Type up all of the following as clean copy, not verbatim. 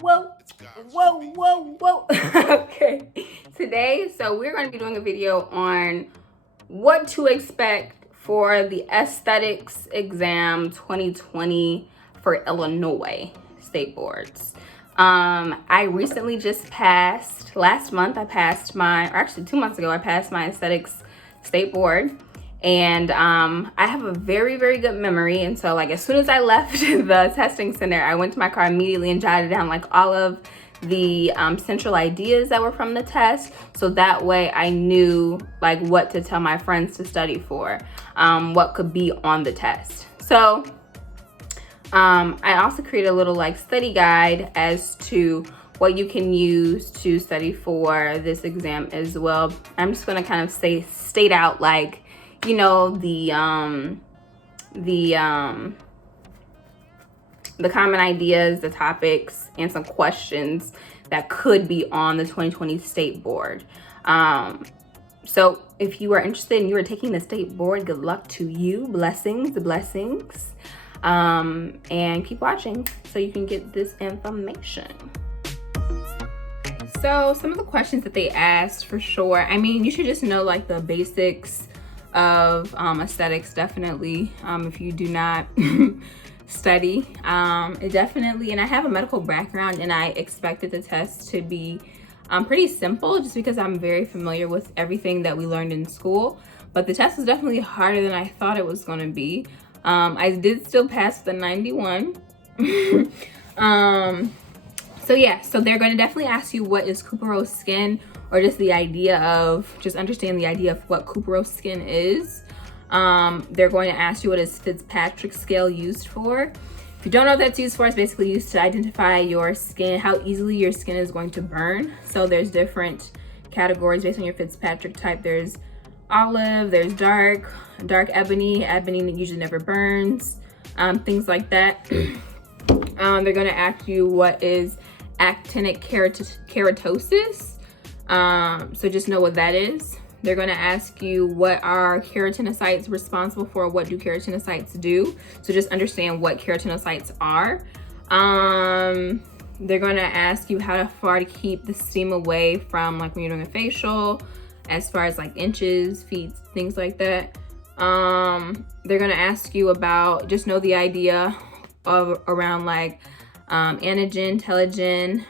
whoa. Okay, today, so we're going to be doing a video on what to expect for the Aesthetics exam 2020 for Illinois state boards. I recently just passed, last month I passed my, or actually 2 months ago, I passed my Aesthetics state board. And I have a very, very good memory. And so like as soon as I left the testing center, I went to my car immediately and jotted down like all of the central ideas that were from the test. So that way I knew like what to tell my friends to study for, what could be on the test. So I also created a little like study guide as to what you can use to study for this exam as well. I'm just gonna kind of state out like, you know, the common ideas, the topics, and some questions that could be on the 2020 state board. So if you are interested and you are taking the state board, good luck to you. Blessings. And keep watching so you can get this information. So some of the questions that they asked for sure, I mean, you should just know like the basics of aesthetics, definitely. If you do not study, it definitely, and I have a medical background and I expected the test to be pretty simple just because I'm very familiar with everything that we learned in school, but the test was definitely harder than I thought it was going to be. I did still pass the 91. So yeah, so they're going to definitely ask you what is Couperose skin, or just the idea of, just understand the idea of what Couperose skin is. They're going to ask you what is Fitzpatrick scale used for. If you don't know what that's used for, it's basically used to identify your skin, how easily your skin is going to burn. So there's different categories based on your Fitzpatrick type. There's olive, there's dark ebony that usually never burns, things like that. They're going to ask you what is actinic keratosis. So just know what that is. They're going to ask you what are keratinocytes responsible for, what do keratinocytes do. So just understand what keratinocytes are. They're going to ask you how far to keep the steam away from, like when you're doing a facial, as far as like inches, feet, things like that. They're going to ask you about, just know the idea of around like anagen, telogen,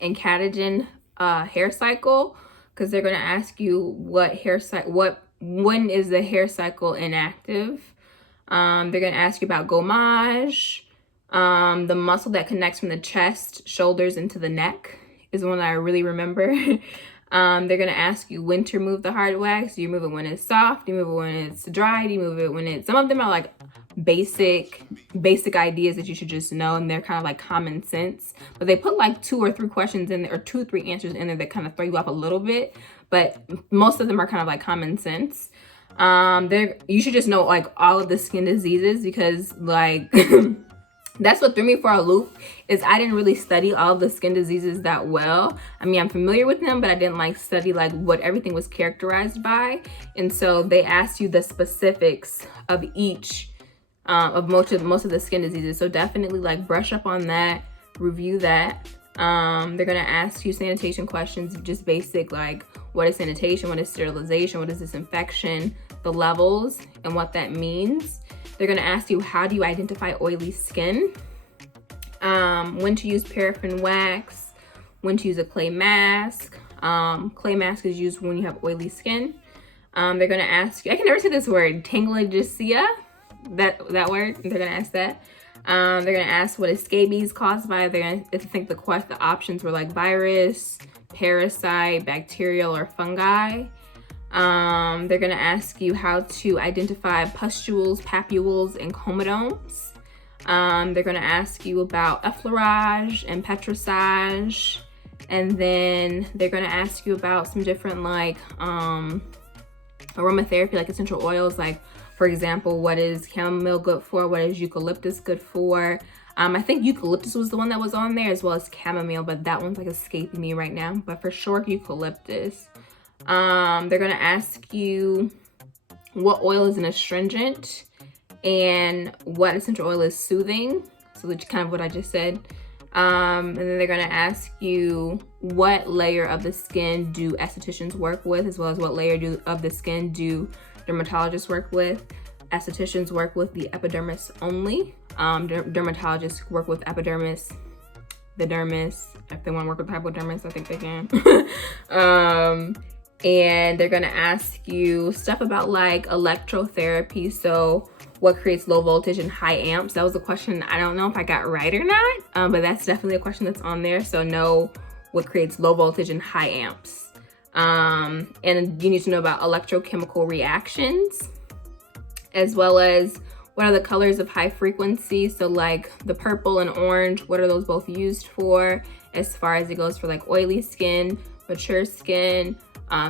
and catagen hair cycle, because they're going to ask you what hair cycle, when is the hair cycle inactive. They're going to ask you about gomage, the muscle that connects from the chest, shoulders into the neck is one that I really remember. They're going to ask you when to remove the hard wax. Do you move it when it's soft? Do you move it when it's dry? Do you move it when it's, some of them are like basic ideas that you should just know, and they're kind of like common sense, but they put like 2 or 3 questions in there, or 2 or 3 answers in there that kind of throw you off a little bit, but most of them are kind of like common sense. You should just know like all of the skin diseases, because like that's what threw me for a loop, is I didn't really study all of the skin diseases that well. I mean, I'm familiar with them, but I didn't like study like what everything was characterized by. And so they asked you the specifics of each of most of the skin diseases. So definitely like brush up on that, review that. They're gonna ask you sanitation questions, just basic like what is sanitation, what is sterilization, what is disinfection, the levels and what that means. They're gonna ask you how do you identify oily skin, when to use paraffin wax, when to use a clay mask. Clay mask is used when you have oily skin. They're gonna ask you, I can never say this word, telangiectasia, that word. They're gonna ask that. They're gonna ask what is scabies caused by. They're gonna think the options were like virus, parasite, bacterial, or fungi. They're gonna ask you how to identify pustules, papules, and comedones. They're gonna ask you about effleurage and petrissage, and then they're gonna ask you about some different like aromatherapy, like essential oils, like for example, what is chamomile good for? What is eucalyptus good for? I think eucalyptus was the one that was on there, as well as chamomile, but that one's like escaping me right now. But for sure, eucalyptus. They're gonna ask you what oil is an astringent and what essential oil is soothing. So that's kind of what I just said. And then they're going to ask you what layer of the skin do estheticians work with, as well as what layer of the skin do dermatologists work with. Estheticians work with the epidermis only. Dermatologists work with epidermis, the dermis. If they want to work with hypodermis, I think they can. And they're going to ask you stuff about like electrotherapy. So what creates low voltage and high amps? That was a question I don't know if I got right or not, but that's definitely a question that's on there. So know what creates low voltage and high amps. And you need to know about electrochemical reactions, as well as what are the colors of high frequency. So like the purple and orange, what are those both used for, as far as it goes for like oily skin, mature skin,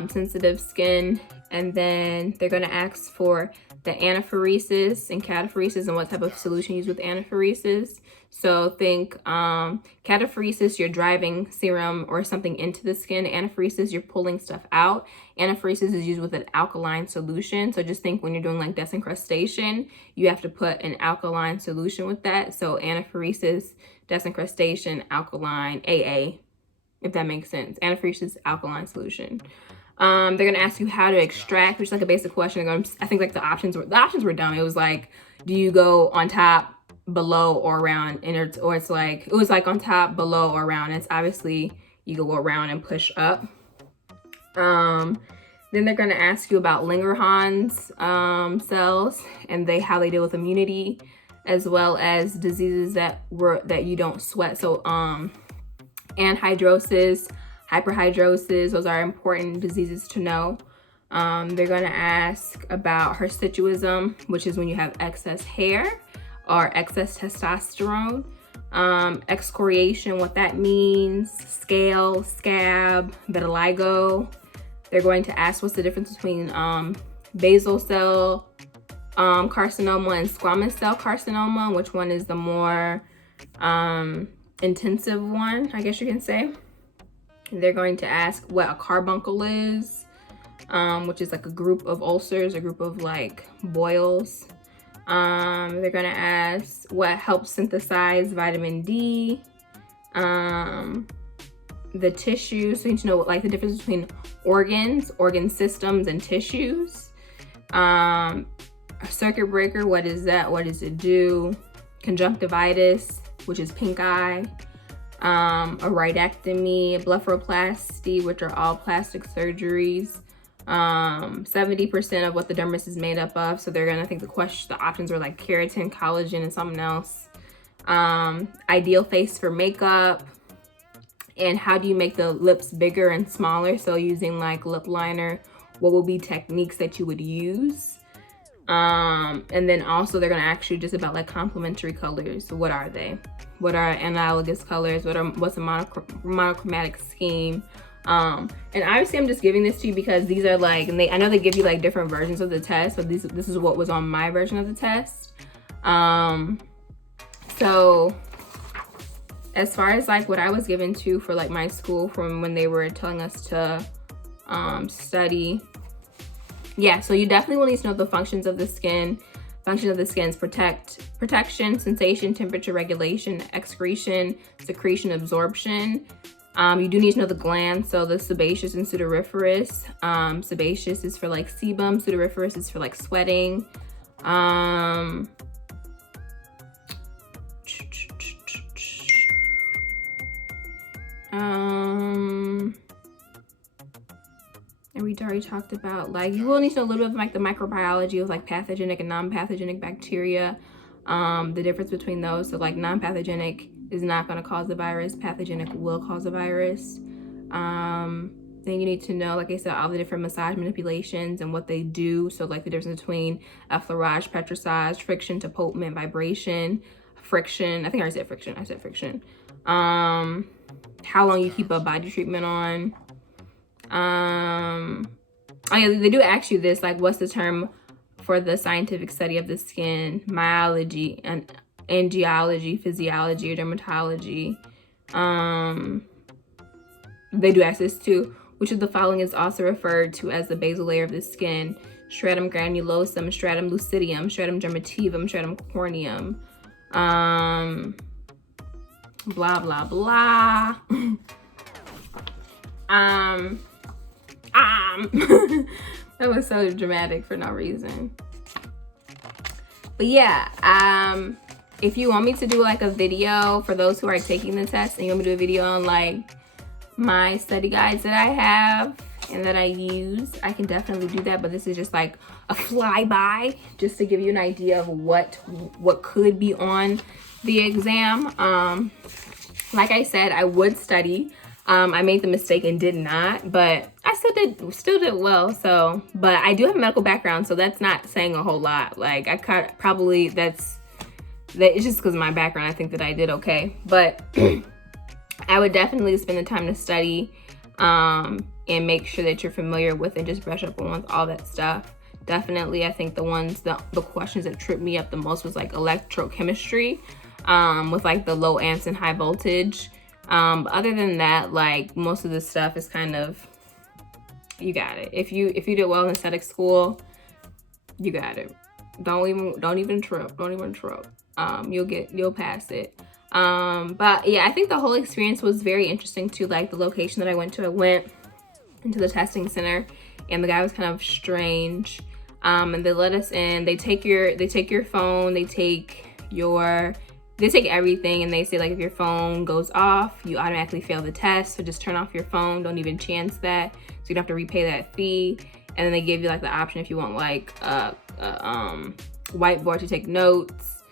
sensitive skin. And then they're going to ask for the anaphoresis and cataphoresis and what type of solution used with anaphoresis. So think cataphoresis, you're driving serum or something into the skin. Anaphoresis, you're pulling stuff out. Anaphoresis is used with an alkaline solution. So just think when you're doing like desincrustation, you have to put an alkaline solution with that. So anaphoresis, desincrustation, alkaline, AA, if that makes sense. Anaphoresis, alkaline solution. They're gonna ask you how to extract, which is like a basic question. I think like the options were dumb. It was like, do you go on top, below, or around? And it was like on top, below, or around. It's obviously you go around and push up. Then they're gonna ask you about Langerhans cells and how they deal with immunity, as well as diseases that you don't sweat. So anhidrosis, hyperhidrosis, those are important diseases to know. They're going to ask about hirsutism, which is when you have excess hair or excess testosterone. Excoriation, what that means. Scale, scab, vitiligo. They're going to ask what's the difference between basal cell carcinoma and squamous cell carcinoma, which one is the more intensive one, I guess you can say. They're going to ask what a carbuncle is, which is like a group of ulcers, a group of like boils. They're going to ask what helps synthesize vitamin D, the tissues. So you need to know like the difference between organs, organ systems, and tissues. A circuit breaker, what is that? What does it do? Conjunctivitis, which is pink eye. A rhyectomy, blepharoplasty, which are all plastic surgeries. 70% of what the dermis is made up of. So they're gonna think the options were like keratin, collagen, and something else. Ideal face for makeup. And how do you make the lips bigger and smaller? So using like lip liner, what will be techniques that you would use? And then also they're gonna ask you just about like complementary colors. So what are they? What are analogous colors? What's a monochromatic scheme? And obviously I'm just giving this to you because these are like, and I know they give you like different versions of the test, but this is what was on my version of the test. So as far as like what I was given to for like my school from when they were telling us to study, yeah, so you definitely will need to know the functions of the skin. Function of the skin is protection, sensation, temperature regulation, excretion, secretion, absorption. You do need to know the glands, so the sebaceous and sudoriferous. Sebaceous is for like sebum, sudoriferous is for like sweating. And we already talked about like you will need to know a little bit of like the microbiology of like pathogenic and non-pathogenic bacteria, the difference between those. So like non-pathogenic is not going to cause a virus, pathogenic will cause a virus. Then you need to know, like I said, all the different massage manipulations and what they do. So like the difference between effleurage, petrissage, friction, tapotement, vibration, friction. I think I already said friction. I said friction. How long you keep a body treatment on. Oh yeah, they do ask you this, like what's the term for the scientific study of the skin? Myology and angiology, physiology, or dermatology. They do ask this too. Which of the following is also referred to as the basal layer of the skin? Stratum granulosum, stratum lucidium, stratum dermativum, stratum corneum. blah, blah, blah. That was so dramatic for no reason. But yeah, if you want me to do like a video for those who are taking the test, and you want me to do a video on like my study guides that I have and that I use, I can definitely do that. But this is just like a flyby, just to give you an idea of what could be on the exam. Like I said, I would study. I made the mistake and did not, but I still did well. So, but I do have a medical background, so that's not saying a whole lot. Like I probably it's just because of my background. I think that I did okay, but I would definitely spend the time to study and make sure that you're familiar with and just brush up on all that stuff. Definitely, I think the questions that tripped me up the most was like electrochemistry, with like the low amps and high voltage. Other than that, like most of the stuff is kind of, you got it. If you did well in aesthetic school, you got it. Don't even trip. You'll pass it. But yeah, I think the whole experience was very interesting too. Like the location that I went to, I went into the testing center, and the guy was kind of strange. And they let us in. They take your phone. They take everything, and they say like if your phone goes off, you automatically fail the test, so just turn off your phone. Don't even chance that, so you don't have to repay that fee. And then they give you like the option if you want like a whiteboard to take notes,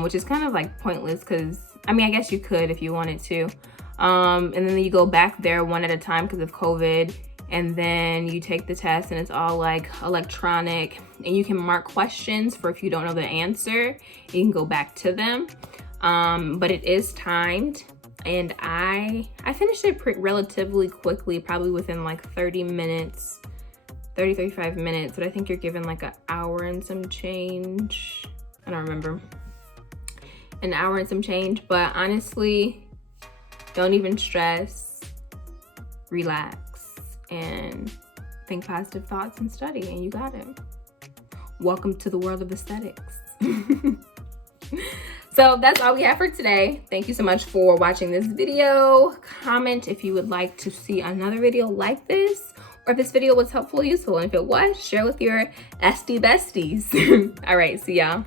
which is kind of like pointless, because I mean I guess you could if you wanted to. And then you go back there one at a time because of COVID, and then you take the test, and it's all like electronic, and you can mark questions for if you don't know the answer. You can go back to them, but it is timed, and I finished it relatively quickly, probably within like 35 minutes, but I think you're given like an hour and some change. I don't remember, an hour and some change. But honestly, don't even stress, relax, and think positive thoughts and study, and you got it. Welcome to the world of aesthetics. So that's all we have for today. Thank you so much for watching this video. Comment if you would like to see another video like this, or if this video was helpful or useful. And if it was, share with your Esty besties. All right, see y'all.